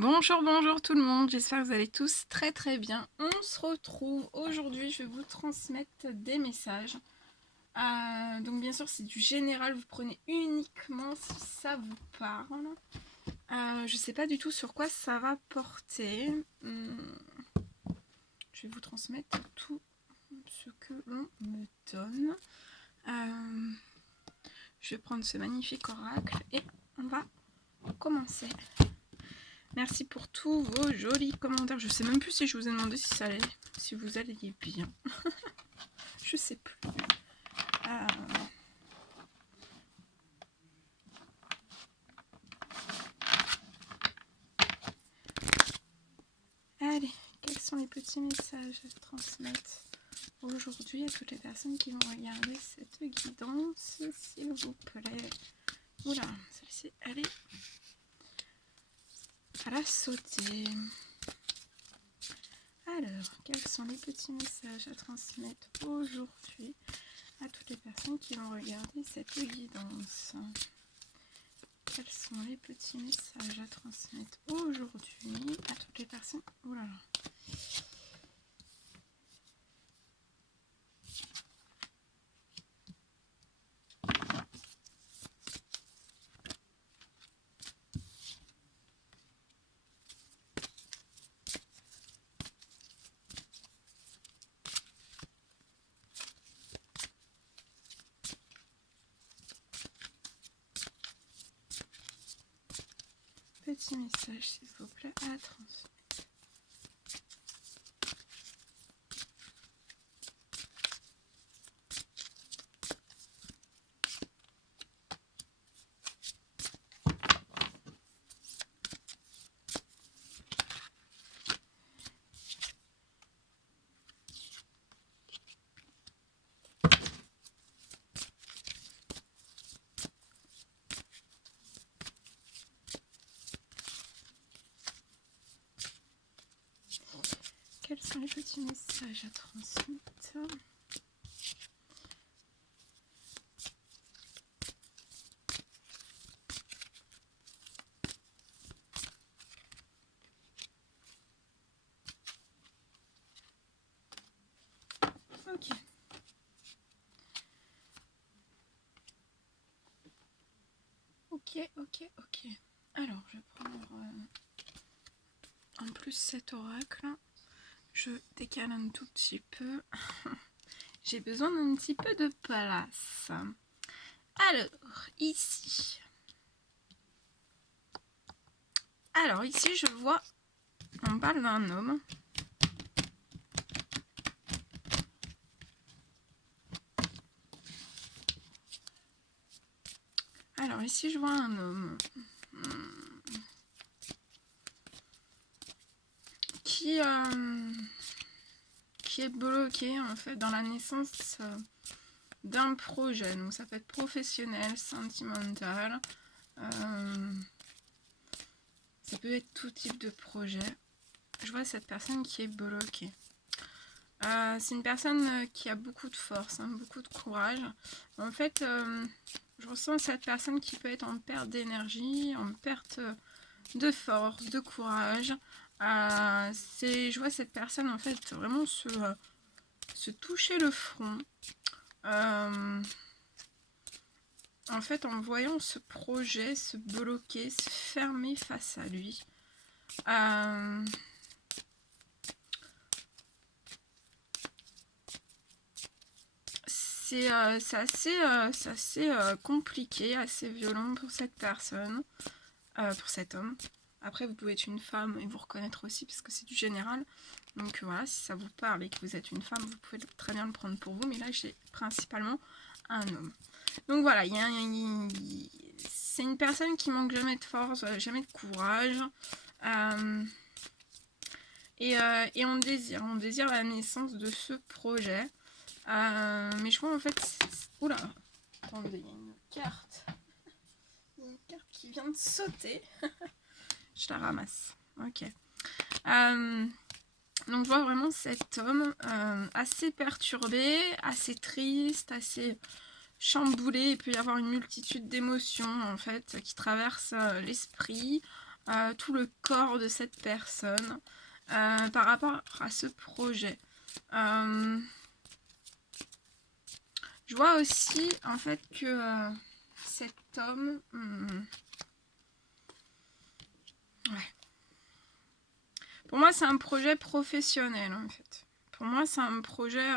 Bonjour, bonjour tout le monde, j'espère que vous allez tous très très bien. On se retrouve aujourd'hui, je vais vous transmettre des messages. Donc bien sûr c'est du général, vous prenez uniquement si ça vous parle. Je sais pas du tout sur quoi ça va porter. Je vais vous transmettre tout ce que l'on me donne. Je vais prendre ce magnifique oracle et on va commencer. Merci pour tous vos jolis commentaires. Je sais même plus si je vous ai demandé si vous alliez bien. Je sais plus. Allez, quels sont les petits messages à transmettre aujourd'hui à toutes les personnes qui vont regarder cette guidance, s'il vous plaît. Oula, celle-ci, elle est à la sauter. Alors, quels sont les petits messages à transmettre aujourd'hui à toutes les personnes qui vont regarder cette guidance? Quels sont les petits messages à transmettre aujourd'hui à toutes les personnes? Oh là là. Petit message, s'il vous plaît, à transmettre. Quels sont les petits messages à transmettre? Ok. Ok. Alors, je vais prendre en plus cet oracle. Je décale un tout petit peu. J'ai besoin d'un petit peu de place. Alors, ici. Alors, ici, je vois... On parle d'un homme. Alors, ici, je vois un homme. Qui est bloqué, en fait, dans la naissance... d'un projet, donc ça peut être professionnel, sentimental, ça peut être tout type de projet. Je vois cette personne qui est bloquée. C'est une personne qui a beaucoup de force, beaucoup de courage. En fait, je ressens cette personne qui peut être en perte d'énergie, en perte de force, de courage. Je vois cette personne en fait vraiment se toucher le front. En fait, en voyant ce projet se bloquer, se fermer face à lui, c'est assez compliqué, assez violent pour cette personne, pour cet homme. Après, vous pouvez être une femme et vous reconnaître aussi parce que c'est du général. Donc voilà, si ça vous parle et que vous êtes une femme, vous pouvez très bien le prendre pour vous. Mais là, j'ai principalement un homme. Donc voilà, c'est une personne qui manque jamais de force, jamais de courage. Et on désire la naissance de ce projet. Mais je vois en fait... Oula, attendez, il y a une carte. Une carte qui vient de sauter. Je la ramasse. Ok. Donc je vois vraiment cet homme assez perturbé, assez triste, assez chamboulé. Il peut y avoir une multitude d'émotions en fait qui traversent l'esprit. tout le corps de cette personne par rapport à ce projet. Je vois aussi en fait que cet homme... ouais. Pour moi, c'est un projet professionnel en fait. Pour moi, c'est un projet...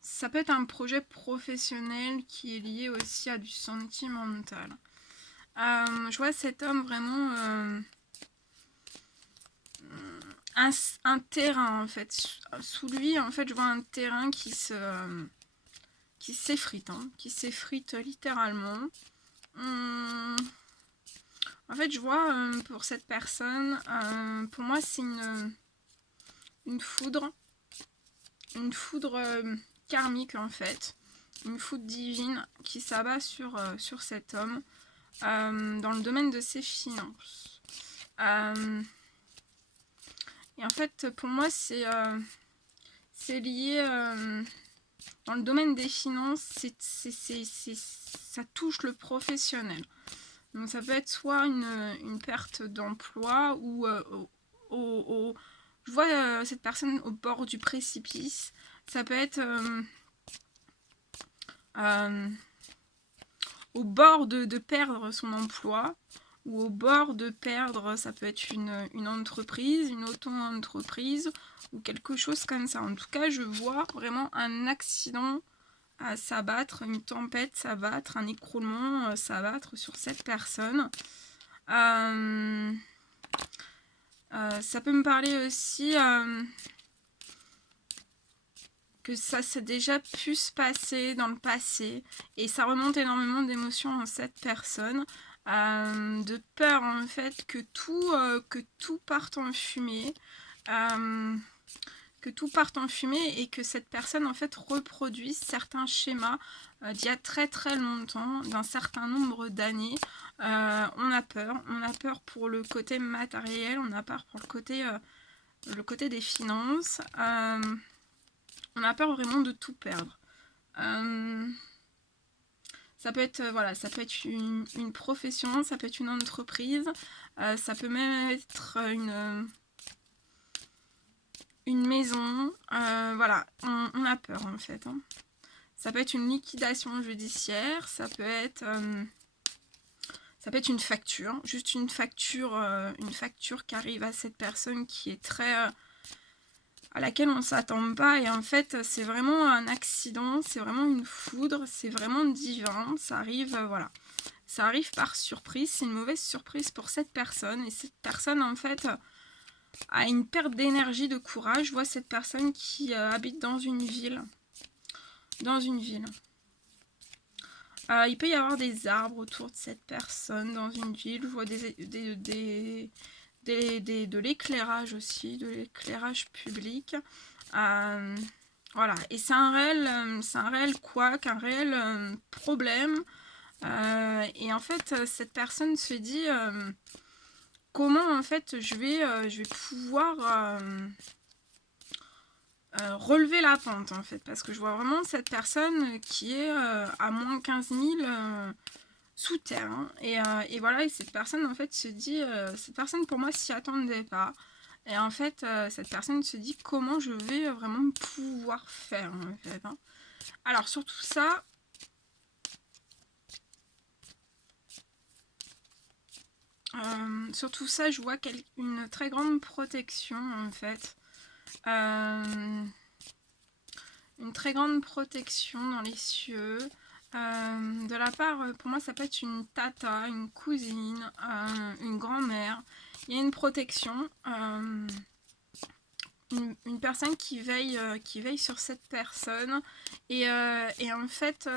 ça peut être un projet professionnel qui est lié aussi à du sentimental. Je vois cet homme vraiment... un terrain en fait. Sous lui, en fait, je vois un terrain qui s'effrite, hein, qui s'effrite littéralement. En fait, je vois pour cette personne, pour moi, c'est une foudre karmique en fait, une foudre divine qui s'abat sur cet homme dans le domaine de ses finances. Et en fait, pour moi, c'est lié dans le domaine des finances, ça touche le professionnel. Donc ça peut être soit une perte d'emploi ou je vois cette personne au bord du précipice. Ça peut être au bord de perdre son emploi ou au bord de perdre, ça peut être une entreprise, une auto-entreprise ou quelque chose comme ça. En tout cas, je vois vraiment un accident à s'abattre, une tempête s'abattre, un écroulement s'abattre sur cette personne. Ça peut me parler aussi que ça s'est déjà pu se passer dans le passé et ça remonte énormément d'émotions en cette personne, de peur en fait que tout parte en fumée, et que cette personne en fait reproduise certains schémas d'il y a très très longtemps, d'un certain nombre d'années. On a peur pour le côté matériel, on a peur pour le côté des finances, on a peur vraiment de tout perdre. Ça peut être une profession, ça peut être une entreprise, ça peut même être une maison, voilà, on a peur en fait. Hein. Ça peut être une liquidation judiciaire, ça peut être une facture, juste une facture qui arrive à cette personne qui est très... à laquelle on ne s'attend pas, et en fait c'est vraiment un accident, c'est vraiment une foudre, c'est vraiment divin, ça arrive, voilà. Ça arrive par surprise, c'est une mauvaise surprise pour cette personne, et cette personne en fait a une perte d'énergie, de courage. Je vois cette personne qui habite dans une ville. Il peut y avoir des arbres autour de cette personne dans une ville. Je vois de l'éclairage aussi, de l'éclairage public. Voilà, et c'est un réel couac, un réel problème. Et en fait, cette personne se dit comment en fait je vais pouvoir relever la pente en fait, parce que je vois vraiment cette personne qui est à moins 15 000 sous terre, hein. Et voilà, et cette personne en fait se dit, cette personne pour moi s'y attendait pas, et en fait cette personne se dit comment je vais vraiment pouvoir faire en fait, hein. Alors sur tout ça, je vois une très grande protection en fait, une très grande protection dans les cieux, de la part, pour moi ça peut être une tata, une cousine, une grand-mère. Il y a une protection, une personne qui veille sur cette personne, et en fait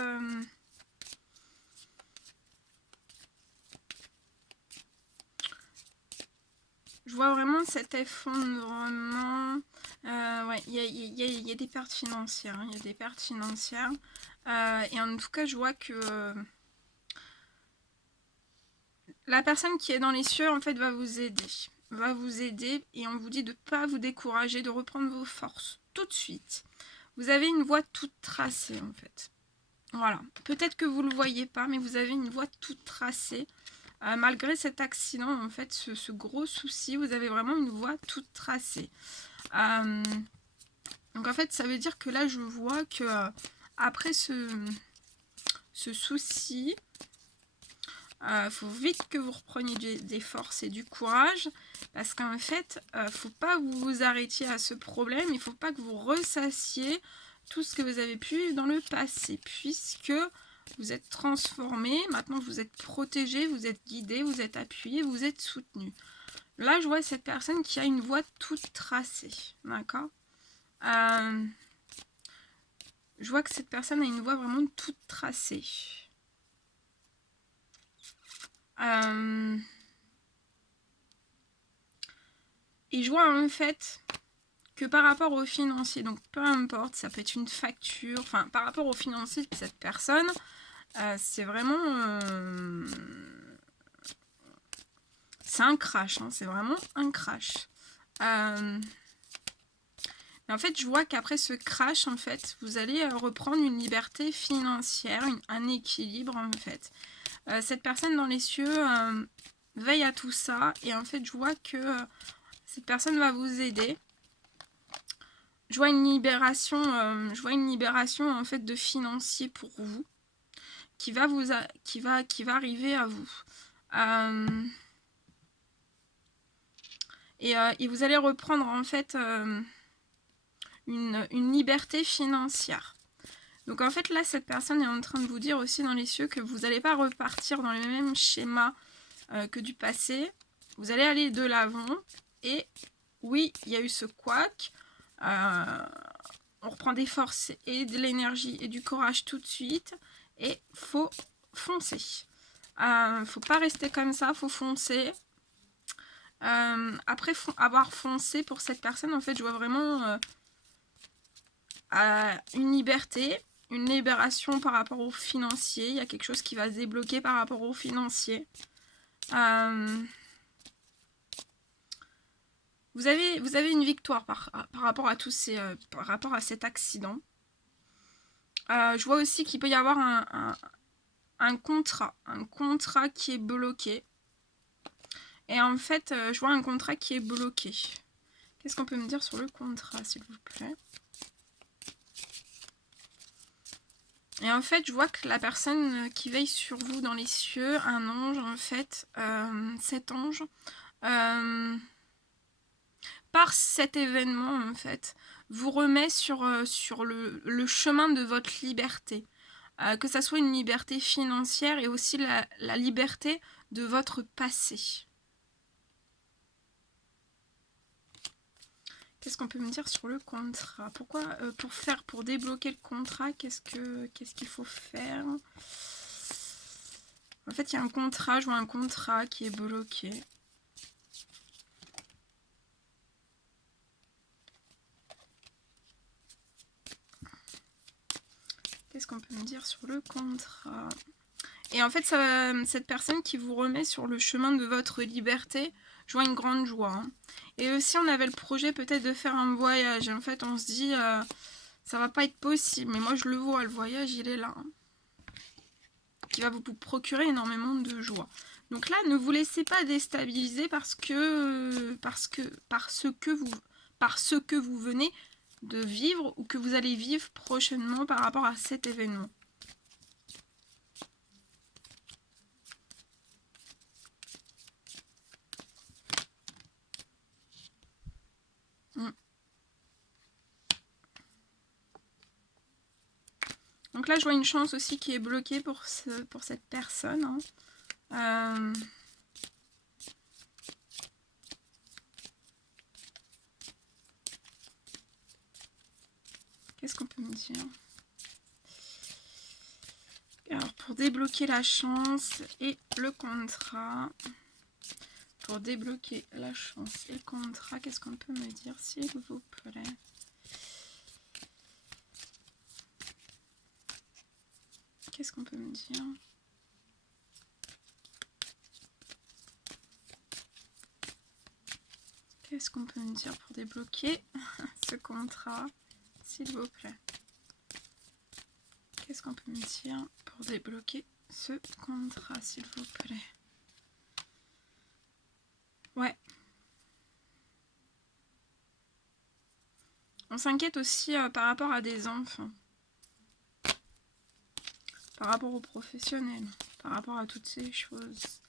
je vois vraiment cet effondrement. Ouais, il y a des pertes financières, hein, il y a des pertes financières. Et en tout cas, je vois que la personne qui est dans les cieux, en fait, va vous aider, et on vous dit de ne pas vous décourager, de reprendre vos forces tout de suite. Vous avez une voie toute tracée, en fait. Voilà. Peut-être que vous ne le voyez pas, mais vous avez une voie toute tracée. Malgré cet accident, en fait, ce gros souci, vous avez vraiment une voie toute tracée. Donc en fait, ça veut dire que là, je vois que après ce souci, faut vite que vous repreniez des forces et du courage, parce qu'en fait, faut pas que vous vous arrêtiez à ce problème, il faut pas que vous ressassiez tout ce que vous avez pu vivre dans le passé, puisque vous êtes transformé, maintenant vous êtes protégé, vous êtes guidé, vous êtes appuyé, vous êtes soutenu. Là, je vois cette personne qui a une voie toute tracée, d'accord. Je vois que cette personne a une voie vraiment toute tracée. Et je vois en fait que par rapport au financier, donc peu importe, ça peut être une facture, enfin par rapport au financier de cette personne, c'est vraiment... c'est un crash, hein, c'est vraiment un crash. En fait, je vois qu'après ce crash, en fait, vous allez reprendre une liberté financière, un équilibre, en fait. Cette personne dans les cieux veille à tout ça. Et en fait, je vois que cette personne va vous aider. Je vois une libération, en fait de financier pour vous, qui va arriver à vous. Et vous allez reprendre en fait une liberté financière. Donc en fait là, cette personne est en train de vous dire aussi dans les cieux que vous n'allez pas repartir dans les mêmes schémas que du passé. Vous allez aller de l'avant. Et oui, il y a eu ce couac. On reprend des forces et de l'énergie et du courage tout de suite. Et faut foncer. Faut pas rester comme ça, faut foncer. Après avoir foncé pour cette personne, en fait, je vois vraiment une liberté, une libération par rapport au financier. Il y a quelque chose qui va se débloquer par rapport au financier. Vous avez une victoire par rapport à tous ces, par rapport à cet accident. Je vois aussi qu'il peut y avoir un contrat qui est bloqué. Et en fait, je vois un contrat qui est bloqué. Qu'est-ce qu'on peut me dire sur le contrat, s'il vous plaît? Et en fait, je vois que la personne qui veille sur vous dans les cieux, un ange, en fait, cet ange, par cet événement, en fait, vous remet sur le chemin de votre liberté. Que ça soit une liberté financière et aussi la liberté de votre passé. Qu'est-ce qu'on peut me dire sur le contrat? Pourquoi pour débloquer le contrat, qu'est-ce qu'il faut faire? En fait, il y a un contrat, je vois un contrat qui est bloqué. Qu'est-ce qu'on peut me dire sur le contrat? Et en fait, cette personne qui vous remet sur le chemin de votre liberté, je vois une grande joie. Hein. Et aussi, on avait le projet peut-être de faire un voyage. Et en fait, on se dit, ça va pas être possible. Mais moi, je le vois, le voyage, il est là. Hein. Qui va vous procurer énormément de joie. Donc là, ne vous laissez pas déstabiliser par ce que vous venez de vivre ou que vous allez vivre prochainement par rapport à cet événement. Donc là, je vois une chance aussi qui est bloquée pour cette personne. Hein. Qu'est-ce qu'on peut me dire? Alors, pour débloquer la chance et le contrat. Pour débloquer la chance et le contrat, qu'est-ce qu'on peut me dire, s'il vous plaît? Qu'est-ce qu'on peut me dire? Qu'est-ce qu'on peut me dire pour débloquer ce contrat, s'il vous plaît? Qu'est-ce qu'on peut me dire pour débloquer ce contrat, s'il vous plaît? On s'inquiète aussi par rapport à des enfants. Par rapport aux professionnels. Par rapport à toutes ces choses.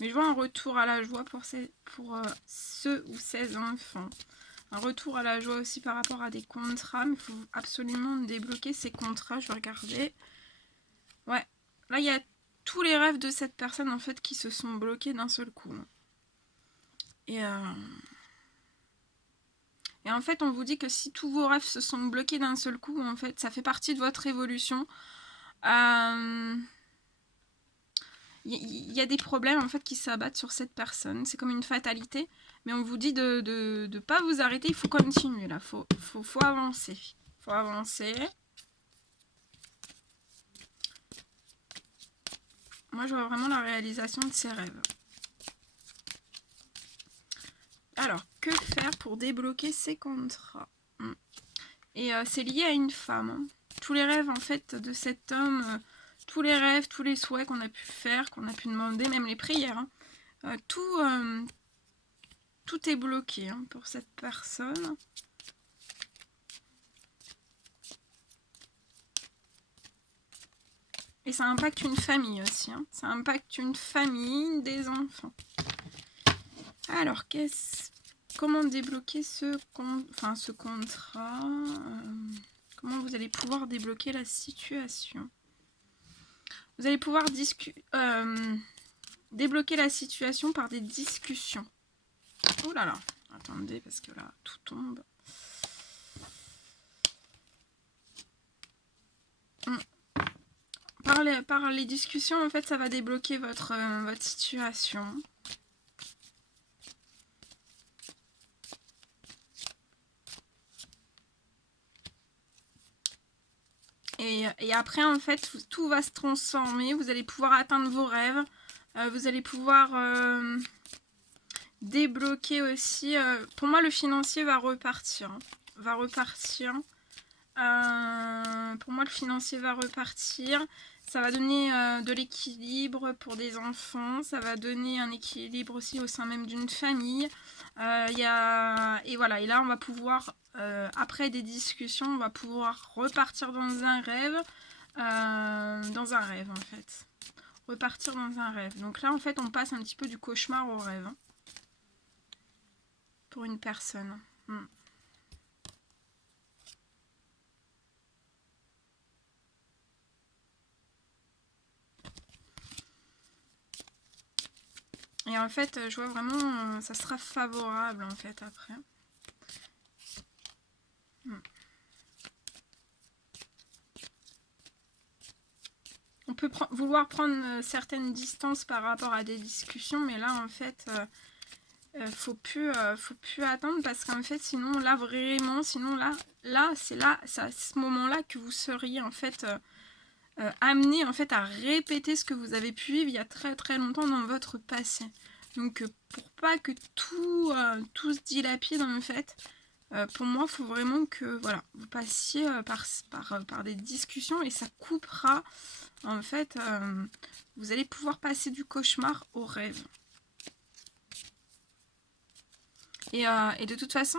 Mais je vois un retour à la joie pour ceux ou ces enfants. Un retour à la joie aussi par rapport à des contrats. Mais il faut absolument débloquer ces contrats. Je vais regarder. Ouais. Là, il y a tous les rêves de cette personne en fait qui se sont bloqués d'un seul coup. Et en fait, on vous dit que si tous vos rêves se sont bloqués d'un seul coup, en fait, ça fait partie de votre évolution. Il y a des problèmes en fait qui s'abattent sur cette personne. C'est comme une fatalité. Mais on vous dit de ne pas vous arrêter. Il faut continuer là. Faut avancer. Faut avancer. Moi, je vois vraiment la réalisation de ces rêves. Alors, que faire pour débloquer ces contrats? Et c'est lié à une femme. Hein. Tous les rêves en fait de cet homme, tous les rêves, tous les souhaits qu'on a pu faire, qu'on a pu demander, même les prières, hein, tout est bloqué hein, pour cette personne. Et ça impacte une famille aussi. Hein. Ça impacte une famille, des enfants. Alors, comment débloquer ce contrat comment vous allez pouvoir débloquer la situation? Vous allez pouvoir débloquer la situation par des discussions. Oh là là, attendez, parce que là, tout tombe. Par les discussions, en fait, ça va débloquer votre situation. Et après, en fait, tout va se transformer. Vous allez pouvoir atteindre vos rêves. Vous allez pouvoir débloquer aussi. Pour moi, le financier va repartir. Hein. Va repartir. Pour moi, le financier va repartir. Ça va donner de l'équilibre pour des enfants. Ça va donner un équilibre aussi au sein même d'une famille. Et voilà. Et là, on va pouvoir, après des discussions, on va pouvoir repartir dans un rêve. En fait. Repartir dans un rêve. Donc là, en fait, on passe un petit peu du cauchemar au rêve. Hein, pour une personne. Et en fait, je vois vraiment, ça sera favorable en fait après. On peut vouloir prendre certaines distances par rapport à des discussions, mais là en fait, faut plus attendre parce qu'en fait, sinon là vraiment, c'est à ce moment-là que vous seriez en fait amené en fait à répéter ce que vous avez pu vivre il y a très très longtemps dans votre passé. Donc pour pas que tout se dilapide en fait, pour moi, il faut vraiment que voilà, vous passiez par des discussions et ça coupera. En fait, vous allez pouvoir passer du cauchemar au rêve. Et de toute façon,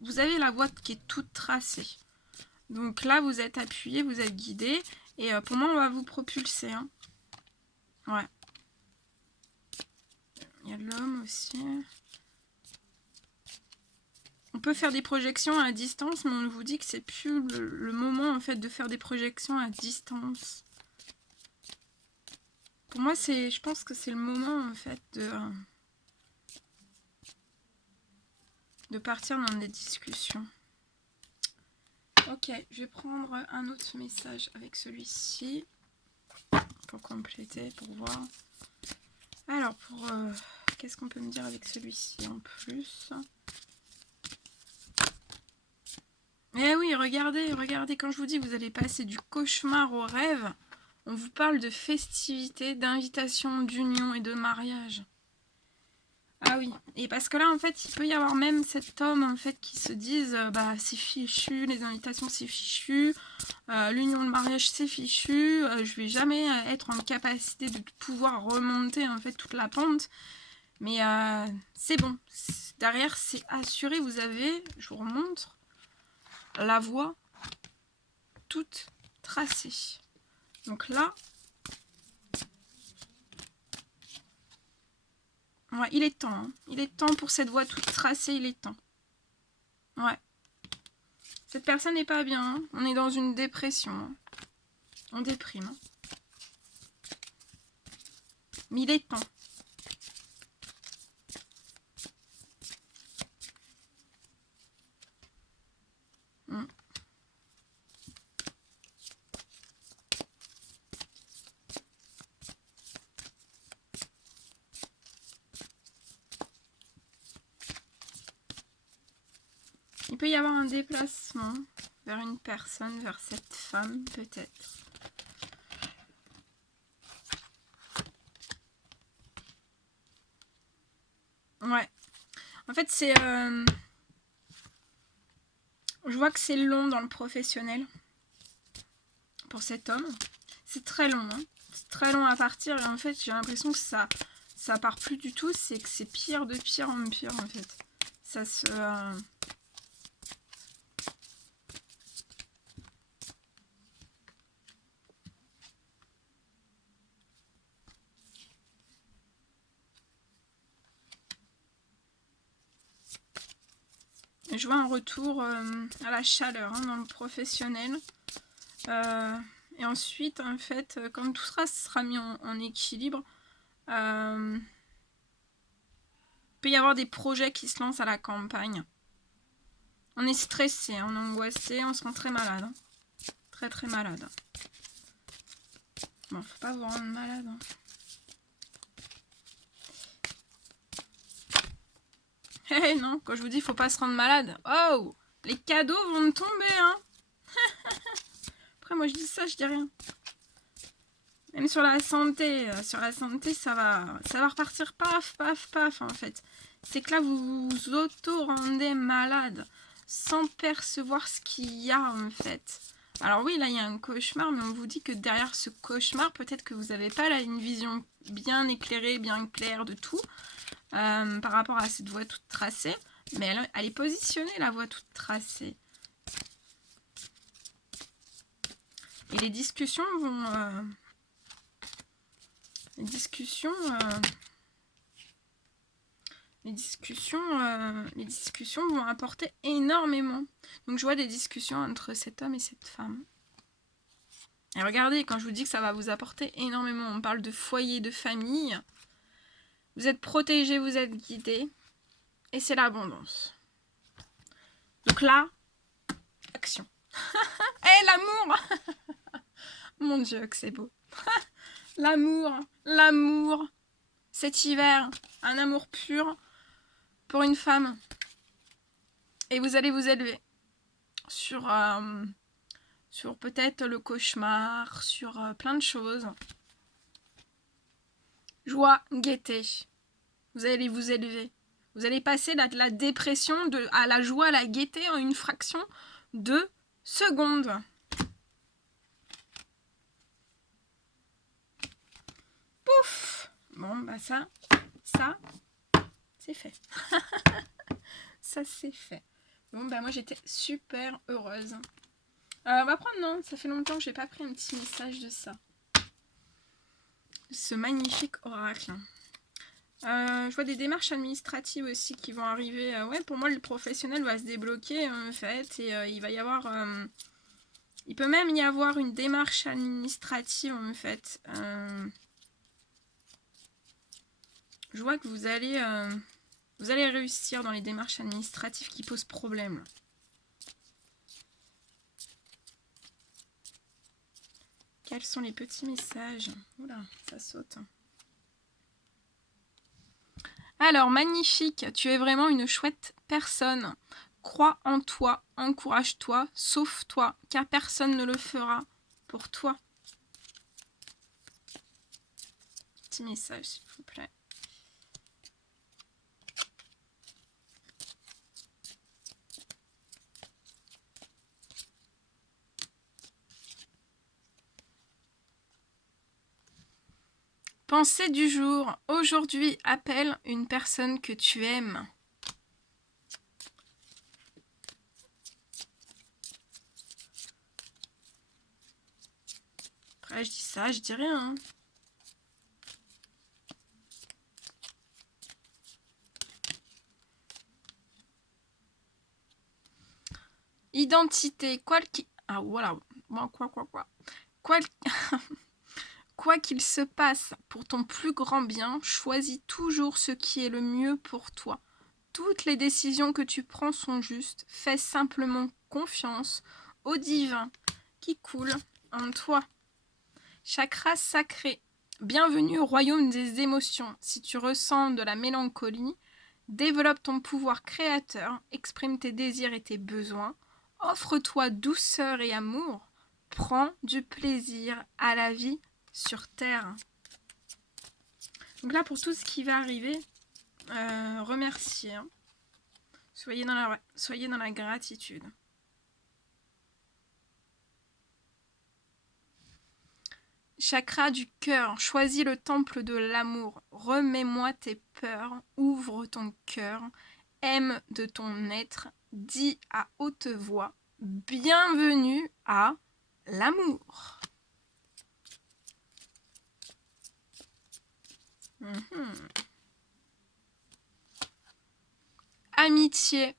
vous avez la voie qui est toute tracée. Donc là, vous êtes appuyé, vous êtes guidé. Et pour moi, on va vous propulser. Hein. Ouais. Il y a l'homme aussi. On peut faire des projections à distance, mais on vous dit que c'est plus le moment en fait de faire des projections à distance. Pour moi, je pense que c'est le moment en fait de partir dans des discussions. Ok, je vais prendre un autre message avec celui-ci pour compléter, pour voir. Alors, qu'est-ce qu'on peut me dire avec celui-ci en plus? Eh oui, regardez, quand je vous dis vous allez passer du cauchemar au rêve, on vous parle de festivités, d'invitations, d'union et de mariage. Ah oui, et parce que là en fait il peut y avoir même cet homme en fait qui se dise bah c'est fichu, les invitations c'est fichu, l'union de mariage c'est fichu, je vais jamais être en capacité de pouvoir remonter en fait toute la pente. Mais c'est bon. Derrière, c'est assuré. Vous avez, je vous remontre, la voie toute tracée. Donc là, ouais, il est temps. Hein. Il est temps pour cette voie toute tracée, il est temps. Ouais. Cette personne n'est pas bien. Hein. On est dans une dépression. Hein. On déprime. Hein. Mais il est temps. Il peut y avoir un déplacement vers une personne, vers cette femme, peut-être. Ouais. En fait, c'est... je vois que c'est long dans le professionnel. Pour cet homme. C'est très long. Hein. C'est très long à partir. Et en fait, j'ai l'impression que ça part plus du tout. C'est que c'est pire de pire en pire, en fait. Ça se... Je vois un retour à la chaleur hein, dans le professionnel. Et ensuite, en fait, quand tout ça sera mis en équilibre, il peut y avoir des projets qui se lancent à la campagne. On est stressé, on est angoissé, on se rend très malade. Hein. Très très malade. Bon, faut pas vous rendre malade. Hein. Hey, non, quand je vous dis faut pas se rendre malade. Oh, les cadeaux vont tomber, hein. Après, moi je dis ça, je dis rien. Même sur la santé, ça va repartir paf, paf, paf, en fait. C'est que là, vous vous auto-rendez malade sans percevoir ce qu'il y a, en fait. Alors oui, là, il y a un cauchemar, mais on vous dit que derrière ce cauchemar, peut-être que vous n'avez pas là une vision bien éclairée, bien claire de tout. Par rapport à cette voie toute tracée, mais elle est positionnée, la voie toute tracée. Et les discussions vont... les discussions vont apporter énormément. Donc je vois des discussions entre cet homme et cette femme. Et regardez, quand je vous dis que ça va vous apporter énormément, on parle de foyer, de famille. Vous êtes protégés, vous êtes guidés. Et c'est l'abondance. Donc là, action. Eh, l'amour. Mon Dieu, que c'est beau. L'amour. Cet hiver, un amour pur pour une femme. Et vous allez vous élever sur peut-être le cauchemar, sur plein de choses. Joie, gaieté. Vous allez vous élever. Vous allez passer de la dépression à la joie, à la gaieté en une fraction de seconde. Pouf! Bon, bah ça, c'est fait. Ça, c'est fait. Bon, bah moi, j'étais super heureuse. On va prendre, non, ça fait longtemps que j'ai pas pris un petit message de ça. Ce magnifique oracle. Je vois des démarches administratives aussi qui vont arriver. Ouais, pour moi, le professionnel va se débloquer, en fait, et il va y avoir... il peut même y avoir une démarche administrative, en fait. Je vois que vous allez réussir dans les démarches administratives qui posent problème. Quels sont les petits messages? Oula, ça saute. Alors, magnifique, tu es vraiment une chouette personne. Crois en toi, encourage-toi, sauve-toi, car personne ne le fera pour toi. Petit message, s'il vous plaît. Pensée du jour. Aujourd'hui, appelle une personne que tu aimes. Après, je dis ça, je dis rien. Hein. Identité. Ah, voilà. Quoi Quoi qu'il se passe pour ton plus grand bien, choisis toujours ce qui est le mieux pour toi. Toutes les décisions que tu prends sont justes. Fais simplement confiance au divin qui coule en toi. Chakra sacré. Bienvenue au royaume des émotions. Si tu ressens de la mélancolie, développe ton pouvoir créateur, exprime tes désirs et tes besoins, offre-toi douceur et amour, prends du plaisir à la vie sur Terre. Donc là, pour tout ce qui va arriver, remerciez. Hein. Soyez dans la gratitude. Chakra du cœur, choisis le temple de l'amour, remets-moi tes peurs, ouvre ton cœur, aime de ton être, dis à haute voix, bienvenue à l'amour. Amitié,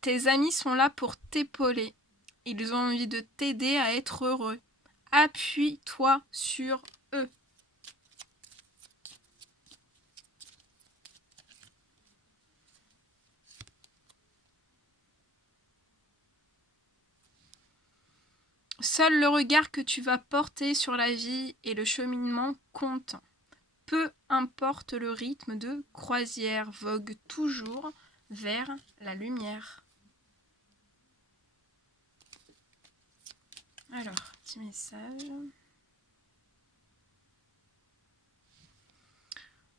tes amis sont là pour t'épauler, ils ont envie de t'aider à être heureux. Appuie-toi sur eux. Seul le regard que tu vas porter sur la vie et le cheminement compte. Peu importe le rythme de croisière, vogue toujours vers la lumière. Alors, petit message.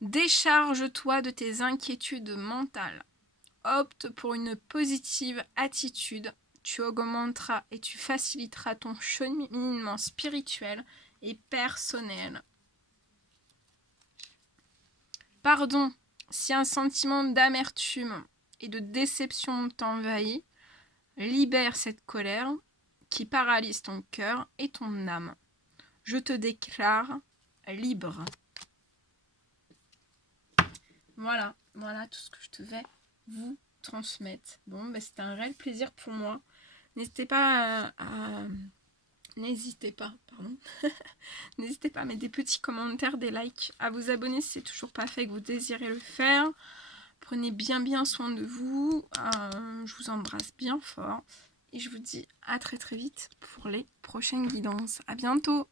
Décharge-toi de tes inquiétudes mentales. Opte pour une positive attitude. Tu augmenteras et tu faciliteras ton cheminement spirituel et personnel. Pardon, si un sentiment d'amertume et de déception t'envahit, libère cette colère qui paralyse ton cœur et ton âme. Je te déclare libre. Voilà tout ce que je devais vous transmettre. Bon, c'était un réel plaisir pour moi. N'hésitez pas N'hésitez pas à mettre des petits commentaires, des likes, à vous abonner si c'est toujours pas fait et que vous désirez le faire. Prenez bien soin de vous. Je vous embrasse bien fort. Et je vous dis à très vite pour les prochaines guidances. À bientôt!